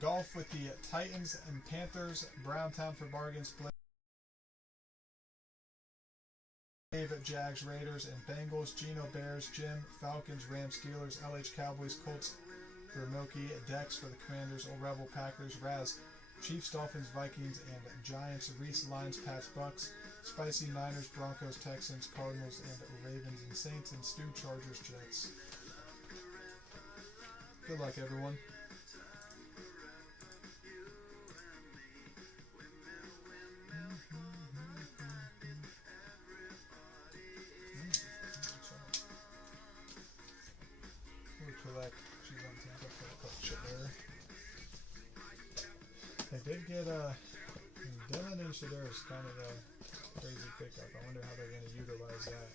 Golf with the Titans and Panthers. Browntown for bargains. Dave, Jags, Raiders, and Bengals. Gino, Bears. Jim, Falcons, Rams, Steelers. LH, Cowboys, Colts for Milky. Dex for the Commanders. Old Rebel, Packers. Raz, Chiefs, Dolphins, Vikings, and Giants. Reese, Lions, Pats, Bucks. Spicy, Niners, Broncos, Texans, Cardinals, and Ravens, and Saints. And Stu, Chargers, Jets. Good luck, everyone. Collect. She's on Tampa for a couple shit there. They did get Dylan and Shadur is kind of a crazy pickup. I wonder how they're going to utilize that.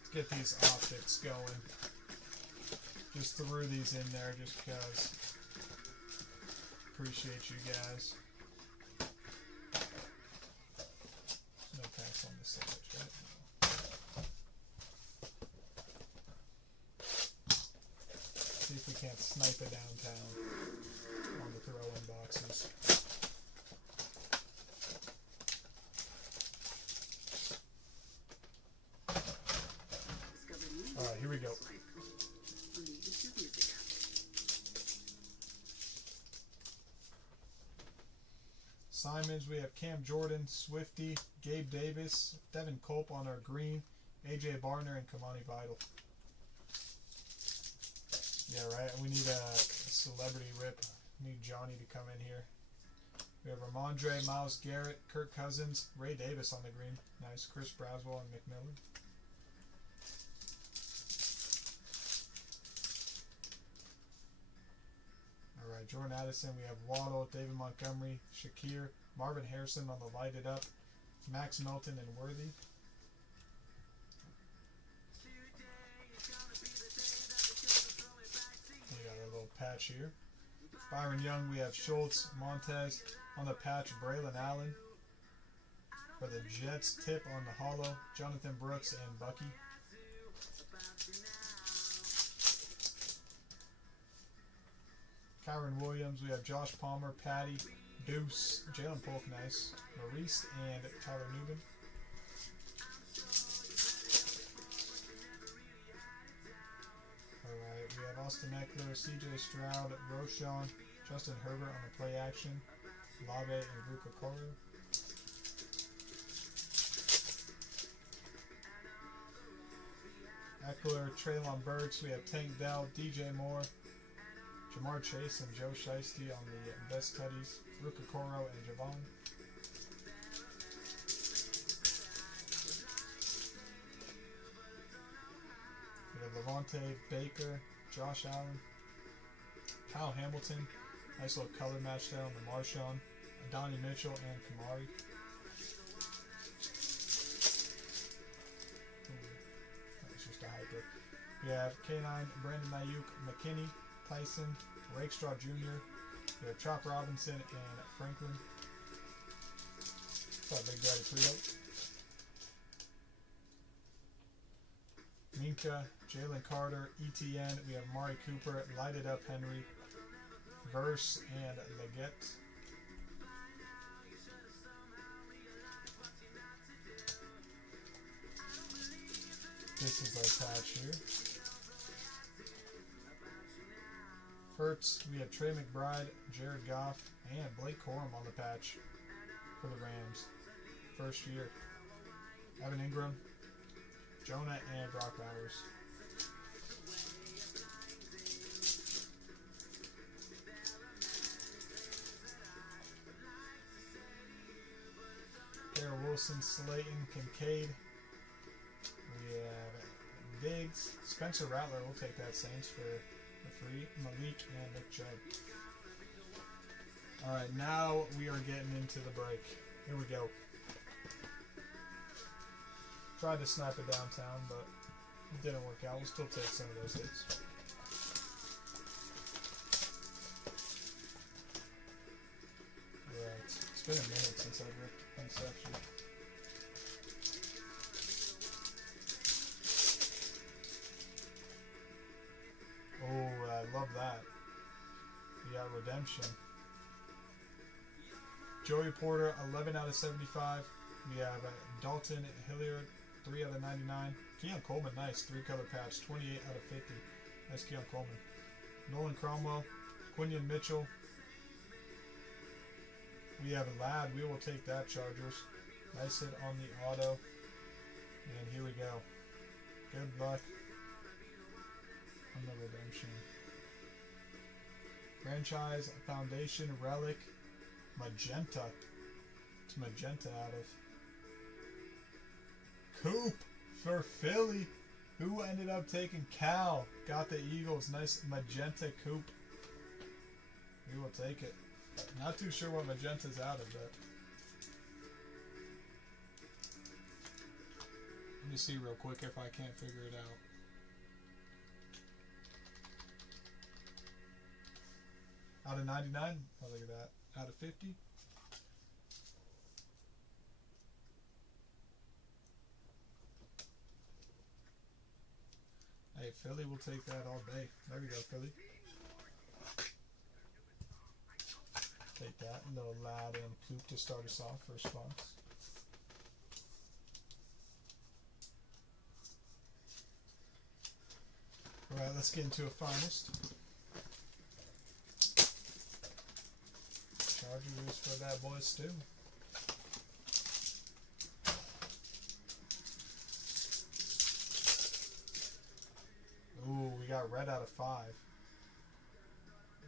Let's get these optics going. Just threw these in there just because. Appreciate you guys. No packs on the side, right? See if we can't snipe it downtown on the throw-in boxes. Alright, here we go. Simons, we have Cam Jordan, Swifty, Gabe Davis, Devin Culp on our green, AJ Barner, and Kamani Vital. Yeah, right. We need a celebrity rip. We need Johnny to come in here. We have Ramondre, Myles Garrett, Kirk Cousins, Ray Davis on the green. Nice. Chris Braswell and McMillan. Alright, Jordan Addison, we have Waddle, David Montgomery, Shakir, Marvin Harrison on the lighted up, Max Melton and Worthy. We got a little patch here. Byron Young, we have Schultz, Montez on the patch, Braylon Allen. For the Jets, Tip on the hollow, Jonathan Brooks and Bucky. Kyron Williams, we have Josh Palmer, Patty, Deuce, Jalen Polk, nice, Maurice, and Tyler Newman. Alright, we have Austin Eckler, CJ Stroud, Roschon, Justin Herbert on the play action, Lave and Ruka Koru. Eckler, Traylon Burks, we have Tank Dell, DJ Moore, Jamar Chase and Joe Shiesty on the best tutties, Ruka Koro and Javon. We have Levante Baker, Josh Allen, Kyle Hamilton, nice little color match there on the Marshawn, Donnie Mitchell and Kamari. That's just a hyper. We have K9, Brandon Ayuk, McKinney, Tyson, Rakestraw Jr., we have Chop Robinson and Franklin. What's up, Big Daddy Frito? Minka, Jalen Carter, ETN, we have Mari Cooper, Lighted Up Henry, Verse, and Leggett. This is our patch here. Hurts, we have Trey McBride, Jared Goff, and Blake Corum on the patch for the Rams. First year. Evan Ingram, Jonah, and Brock Bowers. Darrell Wilson, Slayton, Kincaid. We have Diggs, Spencer Rattler. We'll take that, Saints, for free, Malik, and Nick Chubb. Alright, now we are getting into the break. Here we go. Tried to snipe it downtown, but it didn't work out. We'll still take some of those hits. Alright, it's been a minute since I've ripped Inception. Love that. We got Redemption. Joey Porter, 11 out of 75. We have Dalton Hilliard, 3 out of 99. Keon Coleman, nice. 3-color patch, 28 out of 50. Nice Keon Coleman. Nolan Cromwell, Quinion Mitchell. We have a Lad. We will take that, Chargers. Nice hit on the auto. And here we go. Good luck on the Redemption. Franchise Foundation Relic Magenta. It's Magenta out of Coop for Philly. Who ended up taking Cal? Got the Eagles. Nice Magenta Coop. We will take it. Not too sure what Magenta's out of, but let me see real quick if I can't figure it out. Out of 99? Oh, look at that. Out of 50? Hey, Philly will take that all day. There we go, Philly. Take that. Little Lad and Coop to start us off for response. Alright, let's get into a finest. Chargers for that boy Stu. Ooh, we got red out of 5.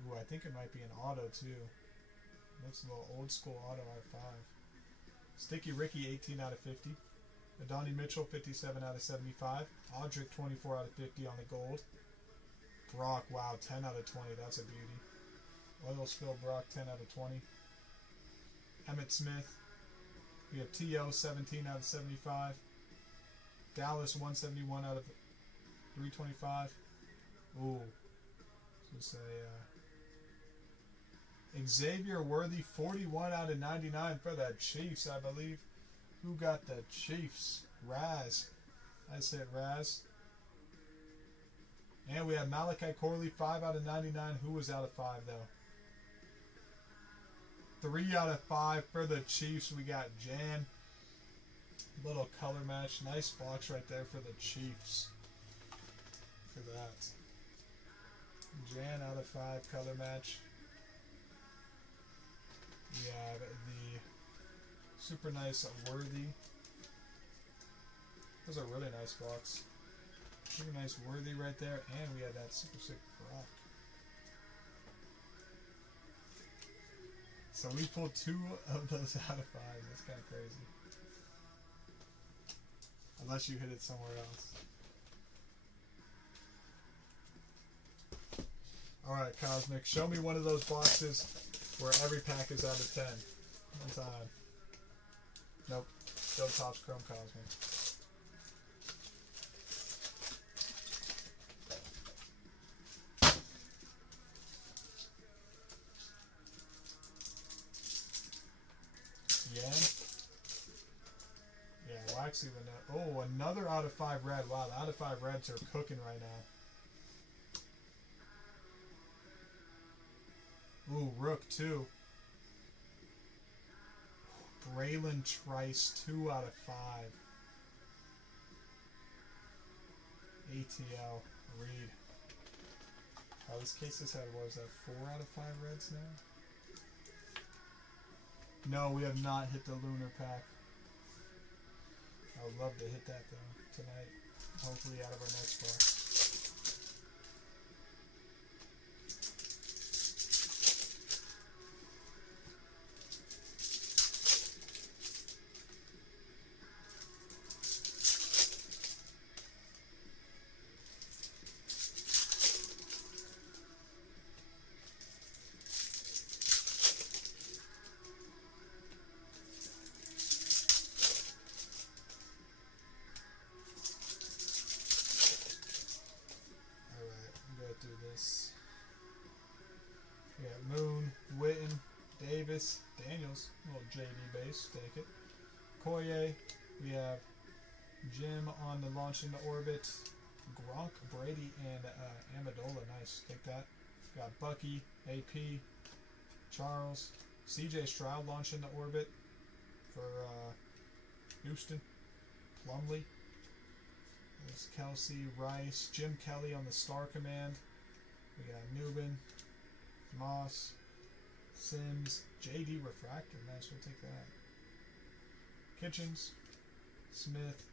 Ooh, I think it might be an auto too. Looks a little old school auto out of 5. Sticky Ricky, 18 out of 50. Adonai Mitchell, 57 out of 75. Audric, 24 out of 50 on the gold. Brock, wow, 10 out of 20. That's a beauty. Oil Spill Brock, 10 out of 20. Emmett Smith. We have T.O., 17 out of 75. Dallas, 171 out of 325. Ooh. Just a Xavier Worthy, 41 out of 99 for the Chiefs, I believe. Who got the Chiefs? Raz. I said Raz. And we have Malachi Corley, 5 out of 99. Who was out of 5, though? 3 out of 5 for the Chiefs. We got Jan. Little color match. Nice box right there for the Chiefs. For that. Jan out of 5 color match. We have the super nice Worthy. Those are really nice box. Super nice Worthy right there. And we have that super sick Brock. So we pulled 2 of those out of 5. That's kind of crazy. Unless you hit it somewhere else. Alright, Cosmic. Show me one of those boxes where every pack is out of 10. One time. Nope. Still Topps Chrome Cosmic. Yeah, Waxy Vanilla. Oh, another out of 5 red. Wow, the out of 5 reds are cooking right now. Ooh, Rook 2. Braylon Trice, 2 out of 5. ATL, Reed. Oh, this case has had, what was that, 4 out of 5 reds now? No, we have not hit the Lunar pack. I would love to hit that, though, tonight. Hopefully out of our next box. Moon, Witten, Davis, Daniels, little JD base, take it. Koye, we have Jim on the launch into orbit, Gronk, Brady, and Amendola, nice, take that. Got Bucky, AP, Charles, CJ Stroud launched into orbit for Houston, Plumlee. There's Kelsey, Rice, Jim Kelly on the Star Command. We got Newman, Moss, Sims, JD Refractor. Nice, we'll take that. Kitchens, Smith,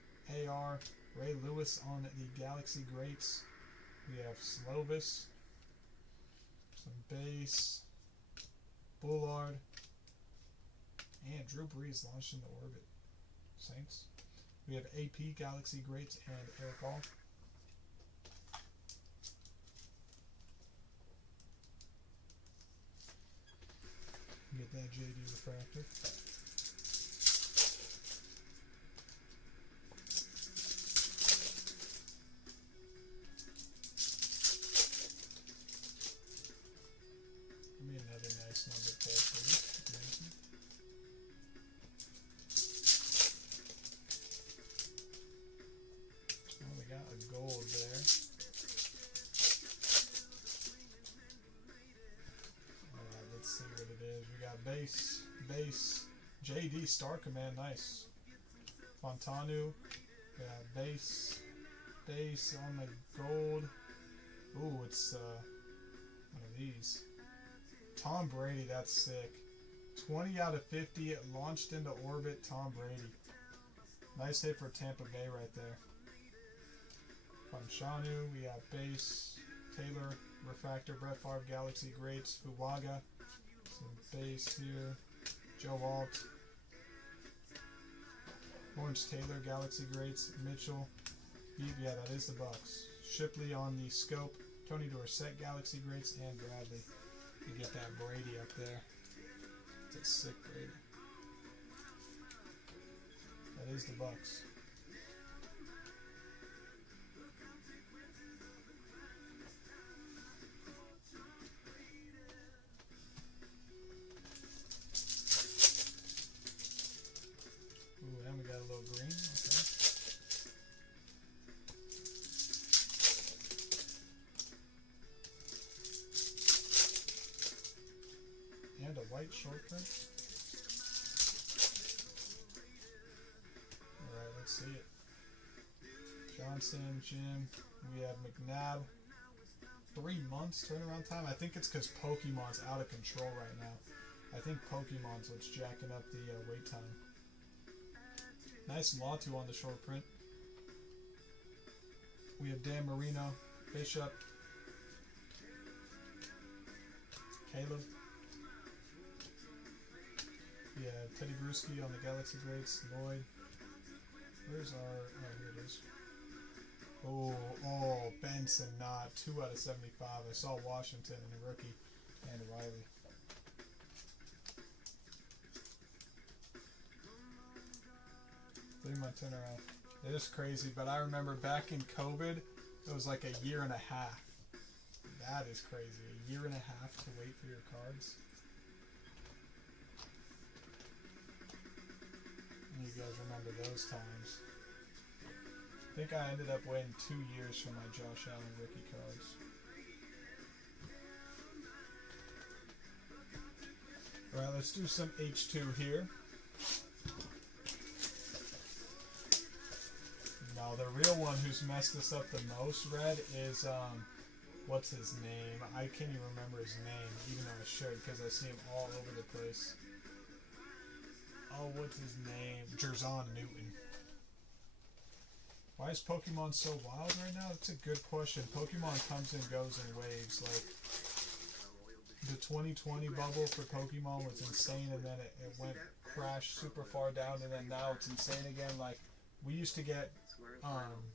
AR, Ray Lewis on the Galaxy Greats. We have Slovis, some base, Bullard, and Drew Brees launched into orbit. Saints. We have AP, Galaxy Greats, and Eric All. Get that JD Refractor. Give me another nice number pull, please. Oh, we got a gold there. Alright, let's see what it is. We got base, JD Star Command, nice. Fontanu, we got base on the gold. Ooh, it's one of these. Tom Brady, that's sick. 20 out of 50, it launched into orbit, Tom Brady. Nice hit for Tampa Bay right there. Fanchanu, we have base, Taylor, Refractor, Brett Favre, Galaxy Greats, Fuwaga, some base here, Joe Alt, Lawrence Taylor, Galaxy Greats, Mitchell, yeah, that is the Bucks. Shipley on the scope, Tony Dorsett, Galaxy Greats, and Bradley. You get that Brady up there. It's a sick Brady. That is the Bucks. Ooh, and we got a little green. Okay. And a white short print. Alright, let's see it. Johnson, Jim. We have McNabb. 3 months turnaround time. I think it's because Pokemon's out of control right now. I think Pokemon's what's jacking up the wait time. Nice Latu on the short print. We have Dan Marino, Bishop, Caleb. Yeah, Teddy Bruschi on the Galaxy Greats, Lloyd. Where's our, oh, here it is. Oh, Benson, not 2 out of 75. I saw Washington and a rookie, and Riley. My turnaround. It is crazy, but I remember back in COVID, it was like a year and a half. That is crazy. A year and a half to wait for your cards. You guys remember those times. I think I ended up waiting 2 years for my Josh Allen rookie cards. Alright, let's do some H2 here. No, the real one who's messed us up the most, Red, is, what's his name? I can't even remember his name, even though I should, because I see him all over the place. Oh, what's his name? Jerzon Newton. Why is Pokemon so wild right now? That's a good question. Pokemon comes and goes in waves. Like, the 2020 bubble for Pokemon was insane, and then it went crashed super far down, and then now it's insane again. Like, we used to get,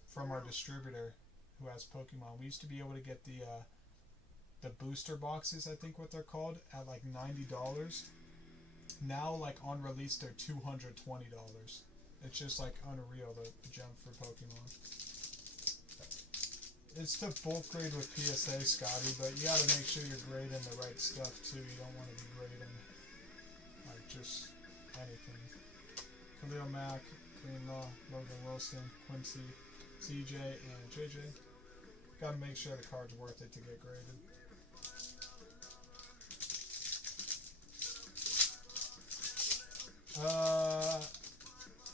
from our distributor who has Pokemon, we used to be able to get the booster boxes, I think what they're called, at like $90. Now, like, on release, they're $220. It's just like unreal, the jump for Pokemon. It's to bulk grade with PSA, Scotty, but you gotta make sure you're grading the right stuff too. You don't want to be grading like just anything. Khalil Mack, Greenlaw, Logan Wilson, Quincy, CJ, and JJ. Gotta make sure the card's worth it to get graded.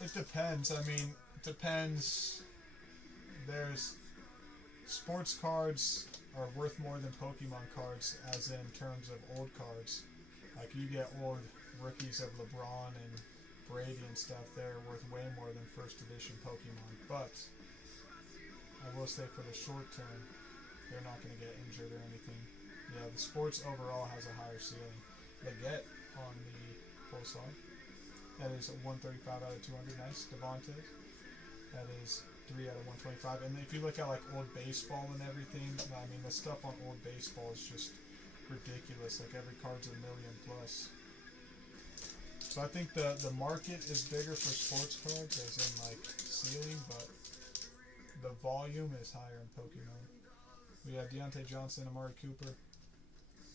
It depends. I mean, it depends. There's sports cards are worth more than Pokemon cards, as in terms of old cards. Like you get old rookies of LeBron and Brady and stuff, they're worth way more than first edition Pokemon. But I will say for the short term, they're not going to get injured or anything. Yeah, the sports overall has a higher ceiling. Leggett on the Pulsar. That is a 135 out of 200. Nice. Devontae. That is 3 out of 125. And if you look at like old baseball and everything, I mean the stuff on old baseball is just ridiculous. Like every card's $1 million plus. So I think the market is bigger for sports cards, as in like ceiling, but the volume is higher in Pokemon. We have Deontay Johnson, Amari Cooper,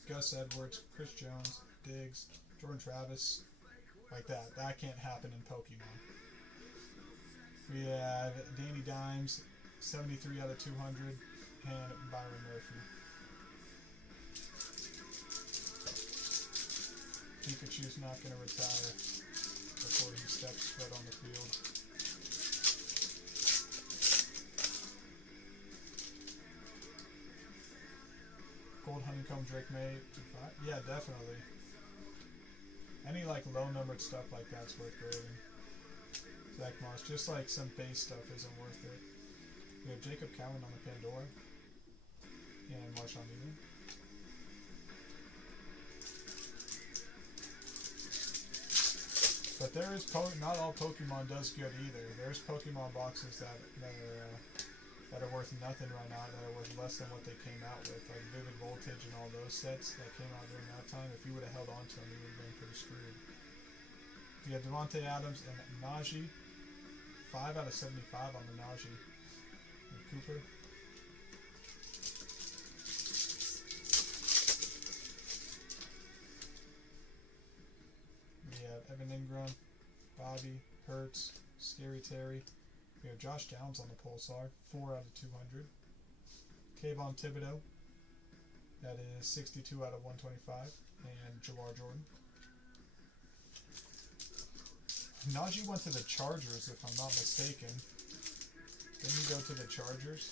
Gus Edwards, Chris Jones, Diggs, Jordan Travis, like that. That can't happen in Pokemon. We have Danny Dimes, 73 out of 200, and Byron Murphy. Pikachu's not going to retire before he steps foot on the field. Gold Honeycomb Drake May, 2.5. Yeah, definitely. Any like low numbered stuff like that's worth grading. Zach Moss, just like some base stuff isn't worth it. We have Jacob Cowan on the Pandora. And Marshawn Newman. But there is not all Pokemon does good either. There's Pokemon boxes that are worth nothing right now, that are worth less than what they came out with. Like Vivid Voltage and all those sets that came out during that time. If you would have held on to them, you would have been pretty screwed. We have Devontae Adams and Najee. 5 out of 75 on the Najee. And Cooper. We have Evan Ingram, Bobby, Hurts, Scary Terry. We have Josh Downs on the Pulsar, 4 out of 200. Kayvon Thibodeau, that is 62 out of 125. And Jawar Jordan. Najee went to the Chargers, if I'm not mistaken. Didn't he go to the Chargers?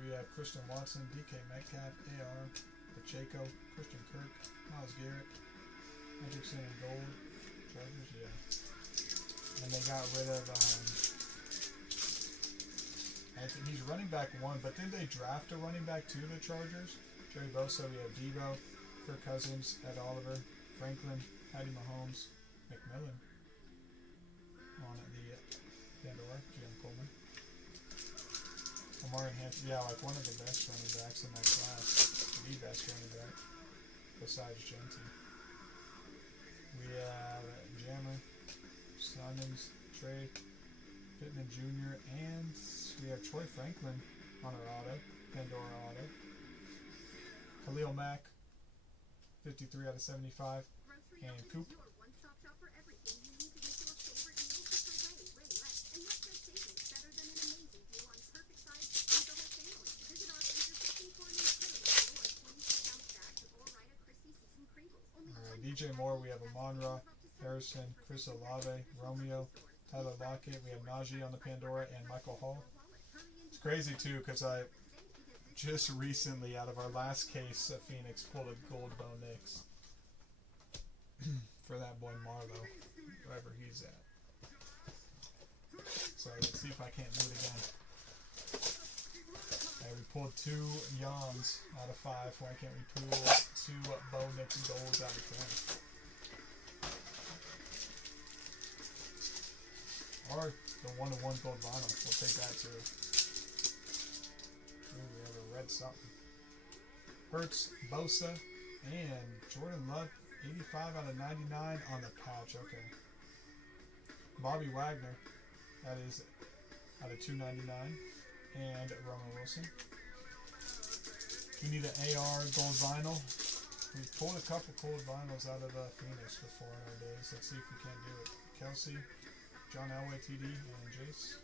We have Christian Watson, DK Metcalf, AR, Pacheco, Christian Kirk, Myles Garrett, Hendrickson and Gold. Chargers, yeah. And they got rid of, I think he's running back 1, but didn't they draft a running back to the Chargers? Jerry Bosa, we have Debo, Kirk Cousins, Ed Oliver, Franklin, Patty Mahomes, McMillan on the Pandora, Jim Coleman. Omari Hampton, yeah, like one of the best running backs in that class. The best running back, besides Genty. We have Jammer, Simons, Trey, Pittman Jr., and we have Troy Franklin on our auto, Pandora auto. Khalil Mack, 53 out of 75, and Coop. DJ Moore, we have Amon-Ra, Harrison, Chris Olave, Romeo, Tyler Lockett, we have Najee on the Pandora, and Michael Hall. It's crazy too, because I just recently, out of our last case of Phoenix, pulled a gold Bo Nix for that boy Marlo, wherever he's at. So let's see if I can't do it again. We pulled 2 Yawns out of 5. Why can't we pull 2 Bo Nix golds out of 10? Or the 1-to-1 gold vinyl. We'll take that too. Ooh, we have a red something. Hurts, Bosa, and Jordan Love, 85 out of 99 on the patch. Okay. Bobby Wagner, that is out of 299. And Roman Wilson. We need an AR gold vinyl. We've pulled a couple gold vinyls out of Phoenix before in our days. Let's see if we can't do it. Kelsey, John Elway, TD, and Jace.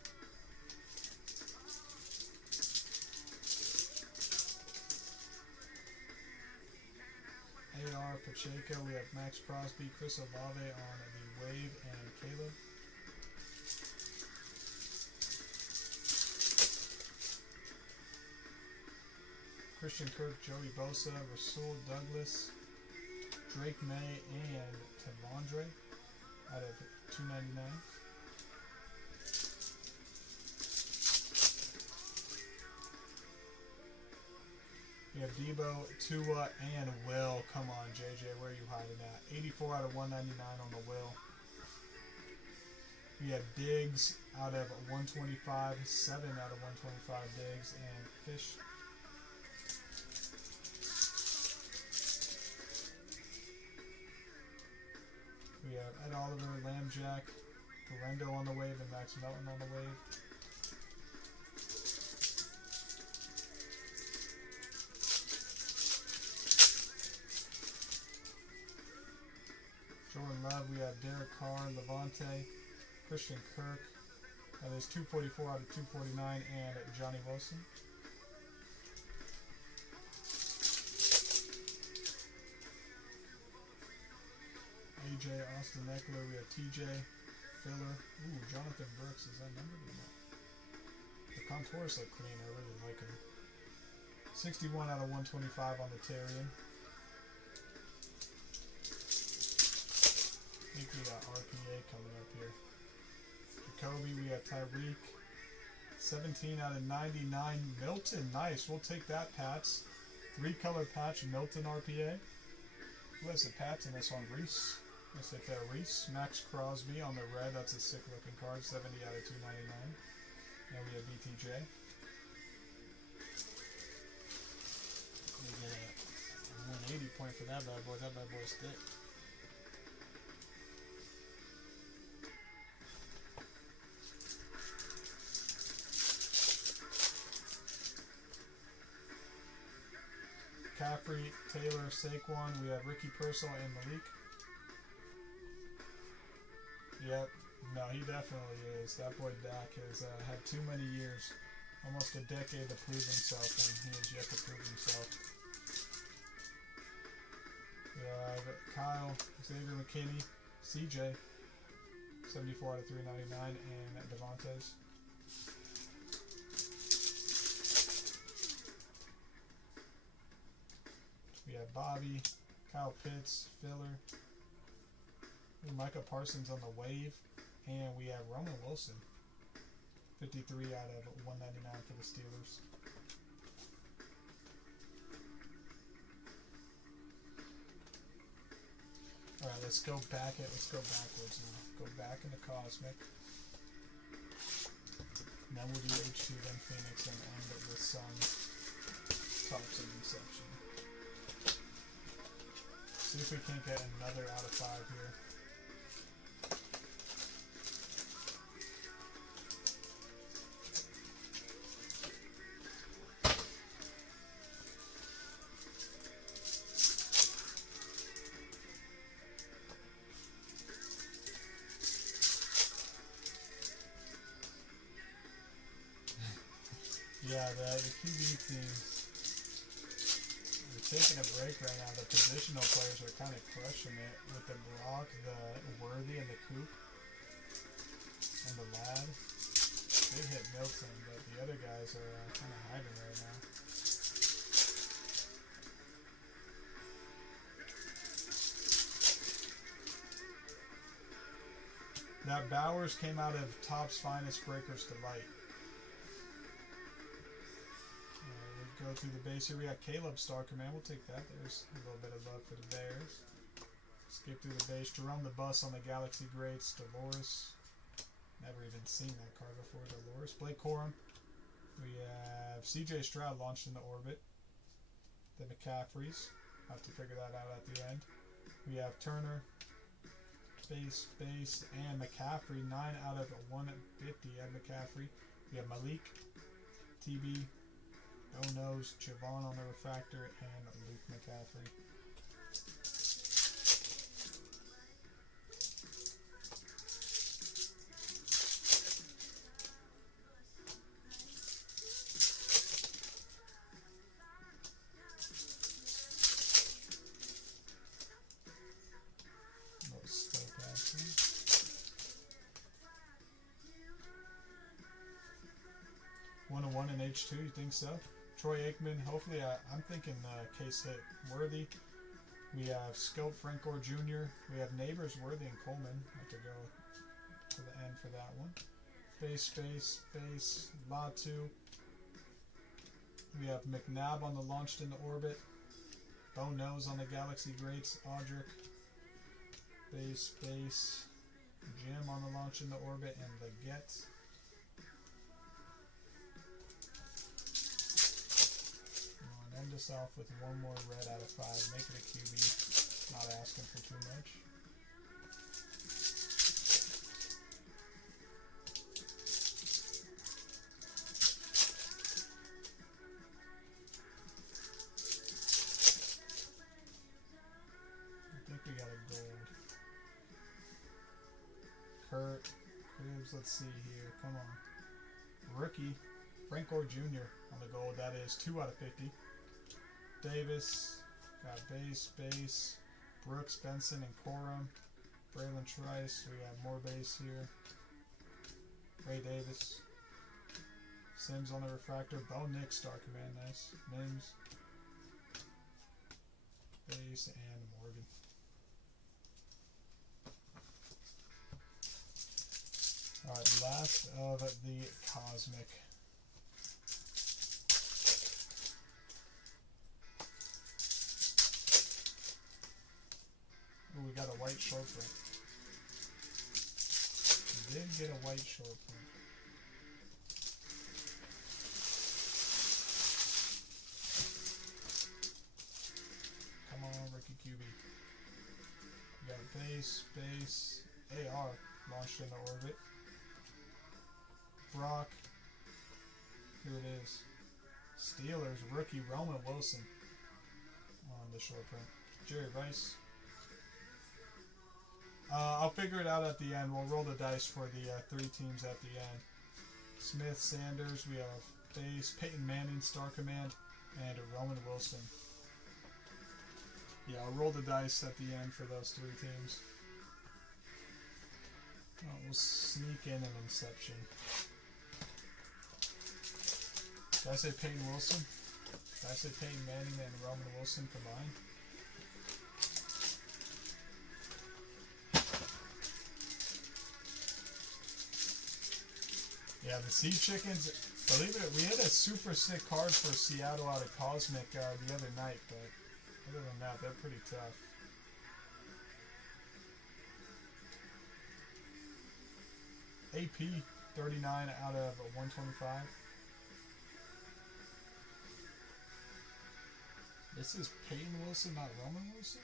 AR Pacheco. We have Max Crosby, Chris Olave on the Wave, and Caleb. Christian Kirk, Joey Bosa, Rasul Douglas, Drake May, and Tavondre out of $2.99. We have Debo, Tua, and Will. Come on, JJ, where are you hiding at? 84 out of 199 on the Will. We have Diggs out of 125, 7 out of 125 Diggs, and Fish. We have Ed Oliver, Lambjack, Galendo on the Wave, and Max Melton on the Wave. Jordan Love, we have Derek Carr, Levante, Christian Kirk. That is 244 out of 249, and Johnny Wilson. AJ, Austin Eckler, we have TJ, Filler. Ooh, Jonathan Brooks, is that numbered or not? The contours look clean, I really like them. 61 out of 125 on the Tyrion. I think we got RPA coming up here. Jacoby, we have Tyreek. 17 out of 99. Milton, nice. We'll take that, Pats. 3-color patch, Milton RPA. Who has the Pats in this one? Reese. Let's take that, Reese. Max Crosby on the red. That's a sick-looking card. 70 out of 299. And we have BTJ. We get a 180 point for that bad boy. That bad boy's thick. McCaffrey, Taylor, Saquon. We have Ricky Purcell and Malik. Yep. No, he definitely is. That boy Dak has had too many years, almost a decade to prove himself, and he has yet to prove himself. We have Kyle, Xavier McKinney, CJ, 74 out of 399, and Devontae's. We have Bobby, Kyle Pitts, Filler, Micah Parsons on the Wave, and we have Roman Wilson, 53 out of 199 for the Steelers. All right, let's go back. Let's go backwards now. Go back into Cosmic. And then we'll do H2, then Phoenix, and end it with Suns. Tops of Inception. See if we can't get another out of 5 here. Yeah, the QB teams are taking a break right now. The positional players are kind of crushing it with the Brock, the Worthy, and the Coop, and the Lad. They hit Milton, but the other guys are kind of hiding right now. That Bowers came out of Topps Finest Breakers Delight. Go through the base here. We got Caleb Starker, man. We'll take that. There's a little bit of love for the Bears. Skip through the base. Jerome the Bus on the Galaxy Greats. Dolores. Never even seen that card before. Dolores. Blake Corum. We have CJ Stroud launched into orbit. The McCaffreys. Have to figure that out at the end. We have Turner. Base, and McCaffrey. 9 out of 150 at McCaffrey. We have Malik. TB. No Nose, Javon on the refractor, and Luke McCaffrey. 101 in H2, you think so? Troy Aikman, hopefully, I'm thinking case hit Worthy. We have Scope Francor Jr. We have Neighbors Worthy and Coleman. I have to go to the end for that one. Space, Latu. We have McNabb on the Launched into Orbit. Bo Nose on the Galaxy Greats, Audric. Space. Jim on the Launch into Orbit, and Leggett. We'll end us off with one more red out of 5. Make it a QB. Not asking for too much. I think we got a gold. Kurt, Cribs, let's see here. Come on. Rookie, Francor Jr. on the gold. That is 2 out of 50. Davis, got base. Brooks, Benson, and Corum. Braylon Trice, we have more base here. Ray Davis. Sims on the refractor. Bo Nick, Star Command, nice. Mims. Base, and Morgan. Alright, last of the Cosmic. Ooh, we got a white short print. We did get a white short print. Come on, Ricky QB. We got a base, AR, launched into orbit. Brock, here it is. Steelers rookie Roman Wilson on the short print. Jerry Rice. I'll figure it out at the end. We'll roll the dice for the 3 teams at the end. Smith, Sanders, we have base, Peyton Manning, Star Command, and a Roman Wilson. Yeah, I'll roll the dice at the end for those 3 teams. Oh, we'll sneak in an Inception. Did I say Peyton Wilson? Did I say Peyton Manning and Roman Wilson combined? Yeah, the Sea Chickens, believe it, we had a super sick card for Seattle out of Cosmic the other night, but other than that, they're pretty tough. AP, 39 out of 125. This is Peyton Wilson, not Roman Wilson?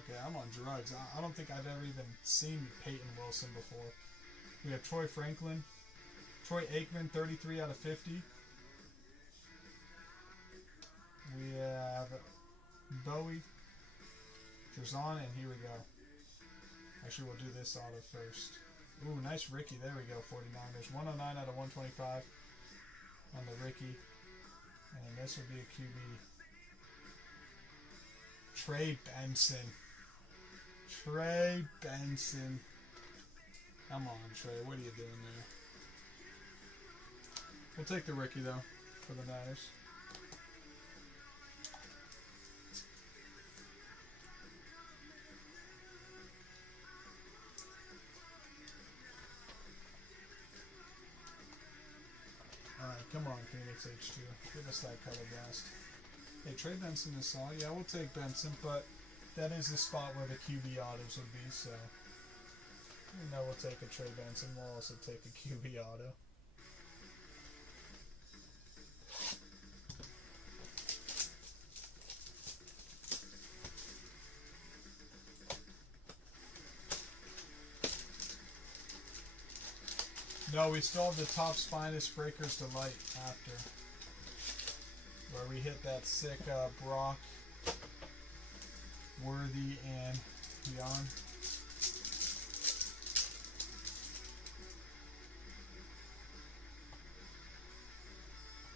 Okay, I'm on drugs. I don't think I've ever even seen Peyton Wilson before. We have Troy Franklin. Troy Aikman, 33 out of 50. We have Bowie. Drazan, and here we go. Actually, we'll do this auto first. Ooh, nice Ricky. There we go, 49ers. 109 out of 125 on the Ricky. And this will be a QB. Trey Benson. Trey Benson. Come on, Trey. What are you doing there? We'll take the Ricky, though, for the Niners. Alright, come on, Phoenix H2. Give us that color blast. Hey, Trey Benson is solid. Yeah, we'll take Benson, but that is the spot where the QB autos would be, so... You know, we'll take a Trey Benson. We'll also take a QB auto. No, we still have the Topps Finest Breakers Delight after. Where we hit that sick Brock, Worthy, and Beyond.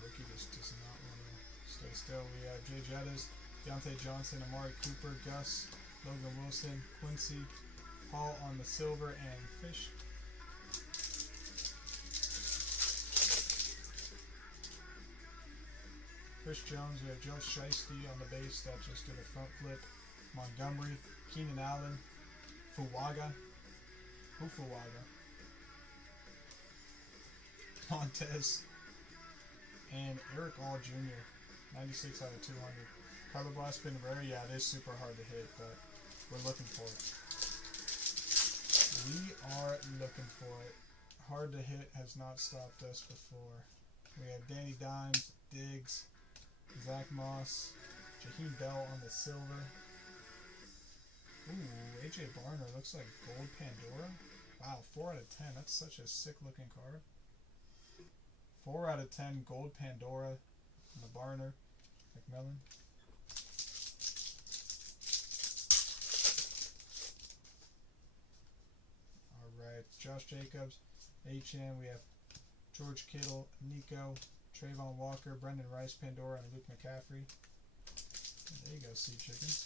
Ricky just does not want to stay still. We have Jay Jettas, Deontay Johnson, Amari Cooper, Gus, Logan Wilson, Quincy, Paul on the silver, and Fish. Chris Jones, we have Joe Shiesty on the base that just did a front flip. Montgomery, Keenan Allen, Fuaga, Montez, and Eric All Jr. 96 out of 200. Color Blast been rare, yeah, it is super hard to hit, but we're looking for it. We are looking for it. Hard to hit has not stopped us before. We have Danny Dimes, Diggs, Zach Moss, Jaheim Bell on the silver. Ooh, AJ Barner looks like gold Pandora. Wow, 4 out of 10. That's such a sick looking card. 4 out of 10 gold Pandora on the Barner. McMillan. Alright, Josh Jacobs, HM. We have George Kittle, Nico, Trayvon Walker, Brendan Rice, Pandora, and Luke McCaffrey. There you go, Sea Chickens.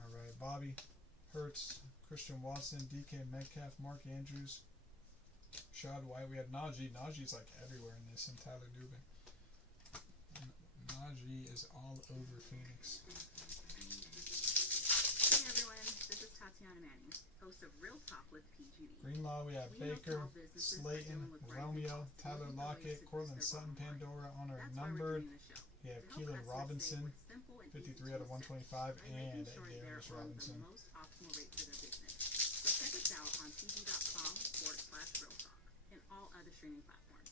Alright, Bobby, Hurts, Christian Watson, DK Metcalf, Mark Andrews, Shad White. We have Najee. Najee's like everywhere in this, and Tyler Dubin. Najee is all over Phoenix. Hey everyone, this is Tatiana Manning, host of Real Talk with PGD. Greenlaw, we have Baker, Slayton, Romeo, Tyler Lockett, Cortland Sutton, Pandora on our numbered. We have Keelan Robinson, 53 out of 125, and Darius Robinson. So check us out on pg.com/realtalk and all other streaming platforms.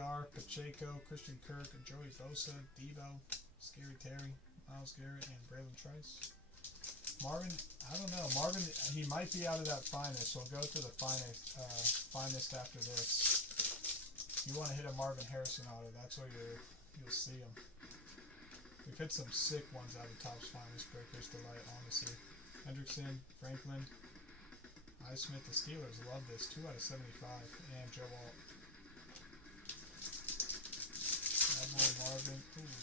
AR, Pacheco, Christian Kirk, Joey Bosa, Debo, Scary Terry, Myles Garrett, and Braylon Trice. Marvin, I don't know. Marvin, he might be out of that finest. We'll go to the finest after this. You want to hit a Marvin Harrison auto, that's where you'll see him. We've hit some sick ones out of Topps Finest Breakers Delight, honestly. Hendrickson, Franklin, Smith, the Steelers love this. 2 out of 75. And Joe Alt. That boy Marvin. Ooh.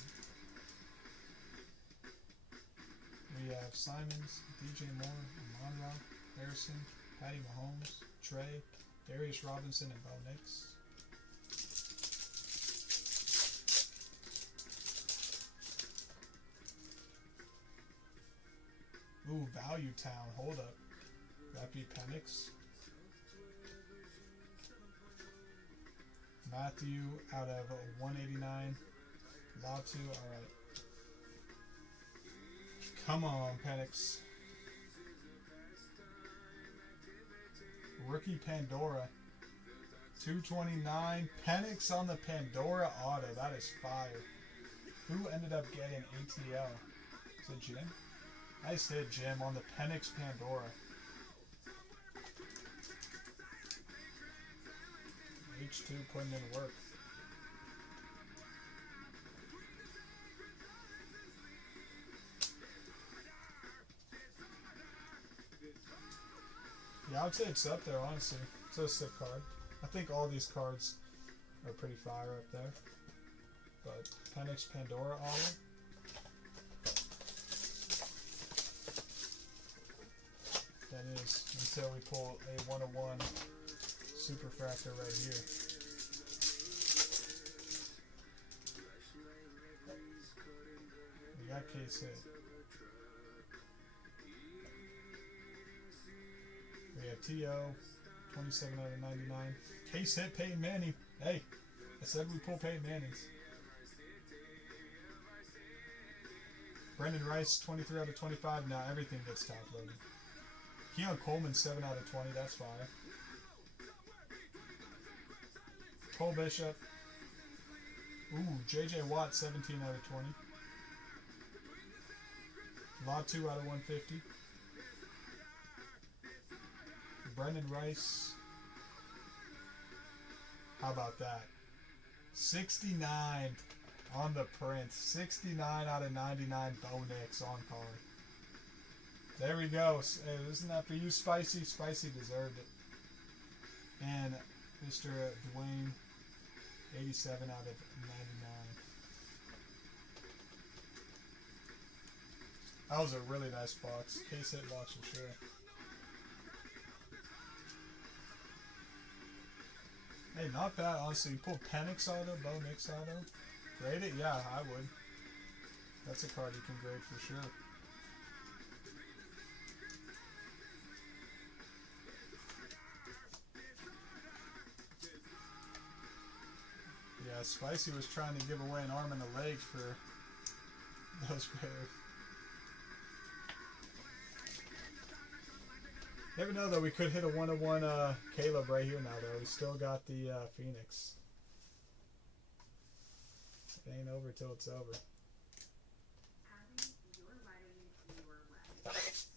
We have Simons, DJ Moore, Monroe, Harrison, Patty Mahomes, Trey, Darius Robinson, and Bo Nix. Ooh, Value Town. Hold up. That be Penix. Matthew out of 189. Latu, alright. Come on, Penix. Rookie Pandora. 229. Penix on the Pandora auto. That is fire. Who ended up getting ATL? Is it Jim? Nice hit, Jim, on the Penix Pandora. H2 putting in work. Yeah, I would say it's up there, honestly. It's a sick card. I think all these cards are pretty fire up there. But Penix Pandora auto. That is until we pull a 101 Superfractor right here. We got case hit. We have TO, 27 out of 99. Case hit Peyton Manning. Hey, I said we pull Peyton Mannings. Brendan Rice, 23 out of 25. Now everything gets top loaded. Keon Coleman, 7 out of 20. That's fire. Cole Bishop. Ooh, JJ Watt, 17 out of 20. Latu out of 150. Brendan Rice. How about that? 69 on the print. 69 out of 99 Bo Nix on card. There we go. Hey, isn't that for you, Spicy? Spicy deserved it. And Mr. Dwayne, 87 out of 99. That was a really nice box. Case hit box for sure. Hey, not bad, honestly. You pull Penix auto, Bo Nix auto. Grade it? Yeah, I would. That's a card you can grade for sure. Yeah, Spicy was trying to give away an arm and a leg for those pairs. Never know though, we could hit a 1-1 Caleb right here now though. We still got the Phoenix. It ain't over till it's over. Having your wedding your way starts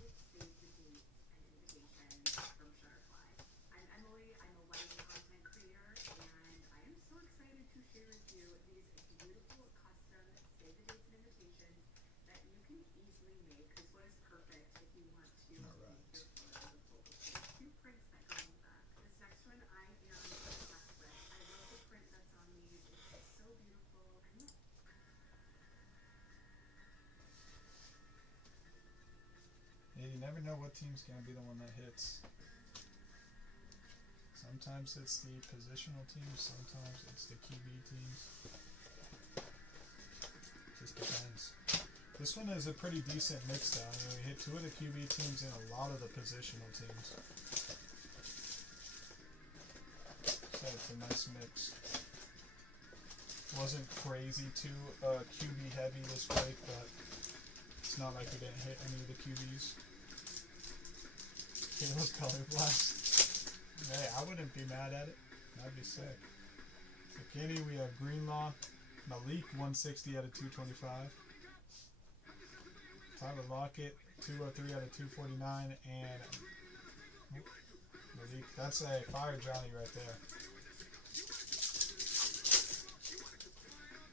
with save the dates and invitations from Shutterfly. I'm Emily, I'm a wedding content creator, and I am so excited to share with you these beautiful custom save the dates and invitations that you can easily make. This one is perfect if you want to make your photo the focal point. Two prints that go on the back. This next one I am obsessed with. I love the print that's on these. It's so beautiful. Yeah, you never know what team's gonna be the one that hits. Sometimes it's the positional teams, sometimes it's the QB teams. Just depends. This one is a pretty decent mix down. You know, we hit 2 of the QB teams and a lot of the positional teams. So it's a nice mix. Wasn't crazy too QB heavy this break, but it's not like we didn't hit any of the QBs. Caleb Color Blast. Hey, I wouldn't be mad at it. That'd be sick. McKinney, we have Greenlaw. Malik, 160 out of 225. Tyler Lockett, 203 out of 249. And Malik, that's a Fire Johnny right there.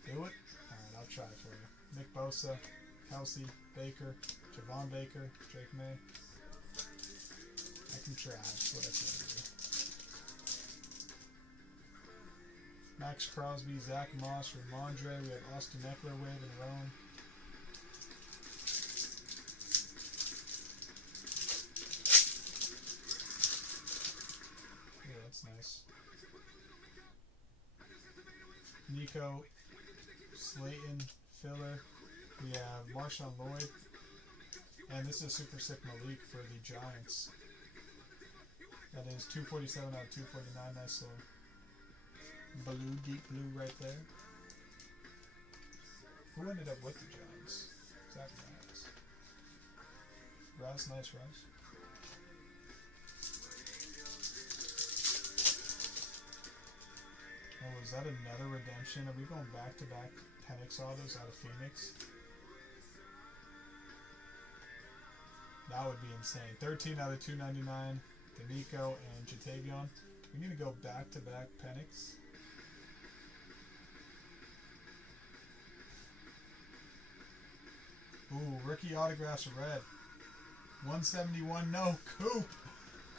Do it? Alright, I'll try it for you. Nick Bosa, Kelsey, Baker, Javon Baker, Drake May. I can try. That's what I can do. Max Crosby, Zach Moss, Ramondre. We have Austin Eckler, Wade, and Roan. Yeah, that's nice. Nico, Slayton, Filler. We have Marshawn Lloyd. And this is super sick Malik for the Giants. That is 247 out of 249. Nice little blue, deep blue right there. Who ended up with the Giants? Zach Raz. Raz, nice Raz. Oh, is that another redemption? Are we going back-to-back Penix autos out of Phoenix? That would be insane. 13 out of 299. D'Amico and Jatavion. We need to go back-to-back Penix. Ooh, rookie autographs red. 171. No, Coop.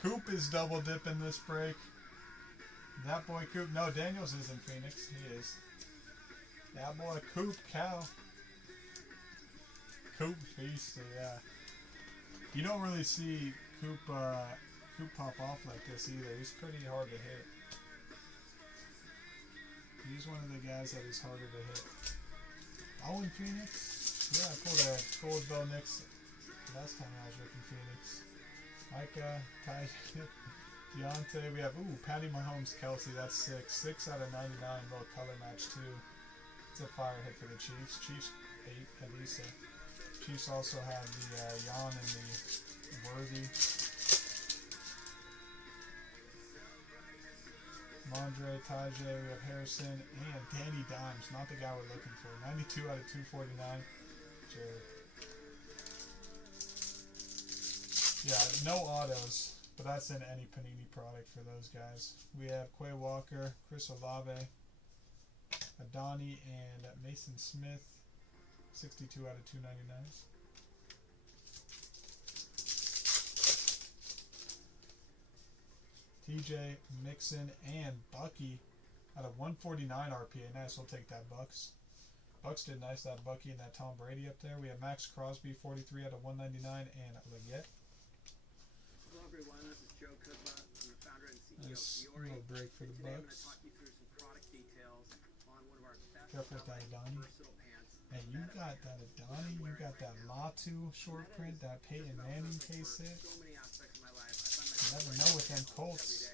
Coop is double dipping this break. That boy Coop. No, Daniels is in Phoenix. He is. That boy Coop Cow. Coop Feast, yeah. You don't really see Coop pop off like this either. He's pretty hard to hit. He's one of the guys that is harder to hit. Oh, in Phoenix? Yeah, I pulled a gold Bo Nix last time I was ripping Phoenix. Micah, Ty, Deontay. We have, Patty Mahomes, Kelsey. That's 6. 6 out of 99. Little color match, too. It's a fire hit for the Chiefs. Chiefs 8, at least. Chiefs also have the Jan and the Worthy. Mondre, Tajay, we have Harrison, and Danny Dimes, not the guy we're looking for. 92 out of 249. Yeah, no autos, but that's in any Panini product for those guys. We have Quay Walker, Chris Olave, Adani, and Mason Smith. 62 out of 299. TJ, Mixon, and Bucky out of 149 RPA. Nice, we'll take that, Bucks. Bucks did nice, that Bucky and that Tom Brady up there. We have Max Crosby, 43 out of 199, and Leggett. Hello everyone, this is Joe Kudla. I'm a Nice little break for the Bucks. Careful with that Adani. And you got that Adani, you got that Latu short print, that Peyton Manning case hit. You never know with them Colts.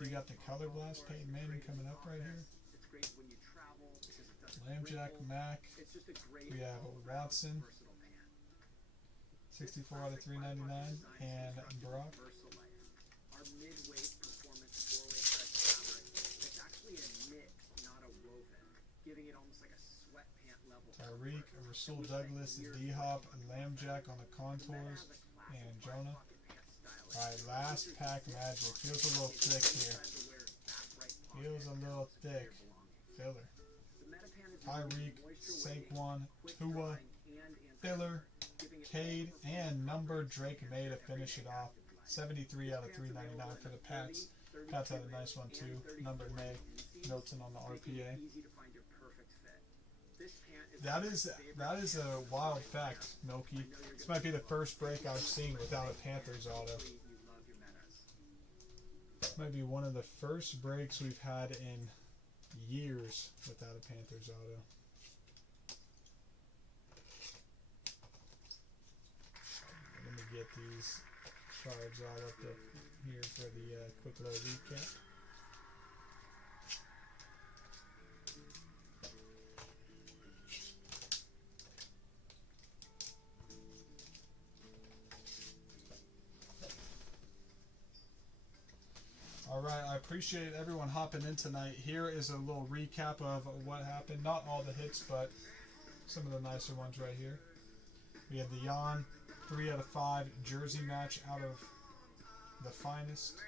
You got the Color Blast Peyton Manning coming up right here. Lambjack Mac. We have Watson. 64 out of 399. And Brock. Tyreek, Rasul Douglas, D-Hop, Lambjack on the contours, and Jonah. Alright, last pack magic. Feels a little thick here. Feels a little thick. Filler. Tyreek, Saquon, Tua, Filler, Cade, and numbered Drake May to finish it off. 73 out of 399 for the Pats. Pats had a nice one too. Numbered May. Milton on the RPA. That is a wild fact, Milky. This might be the first break I've seen without a Panthers auto. This might be one of the first breaks we've had in years without a Panthers auto. Let me get these cards out up here for the quick little recap. Alright, I appreciate everyone hopping in tonight. Here is a little recap of what happened. Not all the hits, but some of the nicer ones right here. We have the Jan, 3 out of 5, jersey match out of the finest.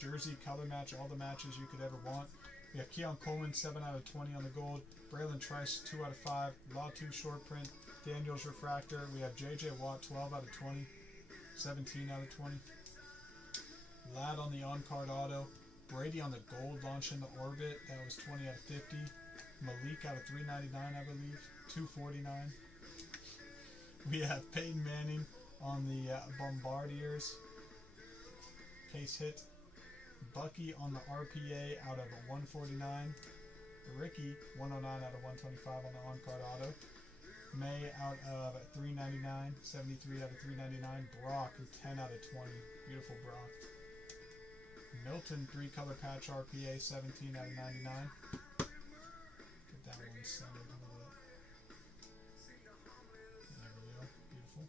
Jersey color match, all the matches you could ever want. We have Keon Coleman, 7 out of 20 on the gold. Braylon Trice, 2 out of 5. Latu short print. Daniels refractor. We have JJ Watt, 12 out of 20. 17 out of 20. Ladd on the on-card auto. Brady on the gold launching the orbit. That was 20 out of 50. Malik out of 399, I believe. 249. We have Peyton Manning on the Bombardiers. Case hit. Bucky on the RPA out of 149. Ricky, 109 out of 125 on the on-card auto. May out of 399. 73 out of 399. Brock, 10 out of 20. Beautiful Brock. Milton, 3-color patch RPA, 17 out of 99. Get that one centered a little bit. There we go. Beautiful.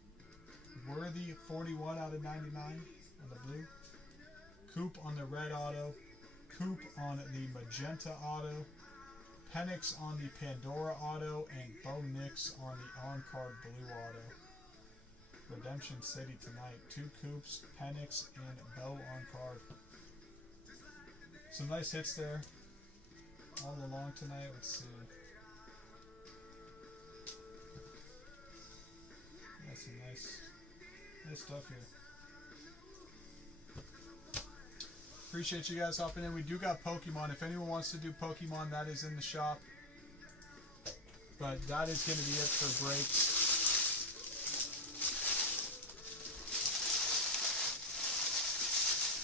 Worthy, 41 out of 99 on the blue. Coop on the red auto. Coop on the magenta auto. Penix on the Pandora auto. And Bo Nix on the on-card blue auto. Redemption City tonight. 2 Coops, Penix, and Bo on card. Some nice hits there all along tonight. Let's see. That's some nice stuff here. Appreciate you guys hopping in. We do got Pokemon. If anyone wants to do Pokemon, that is in the shop. But that is going to be it for breaks.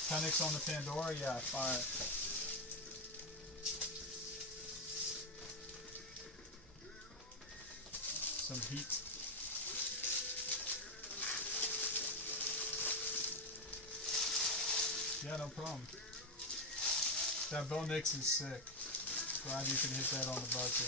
Penix on the Pandora, yeah, fire. Some heat. Yeah, no problem. That Bo Nix is sick. Glad you can hit that on the buzzer.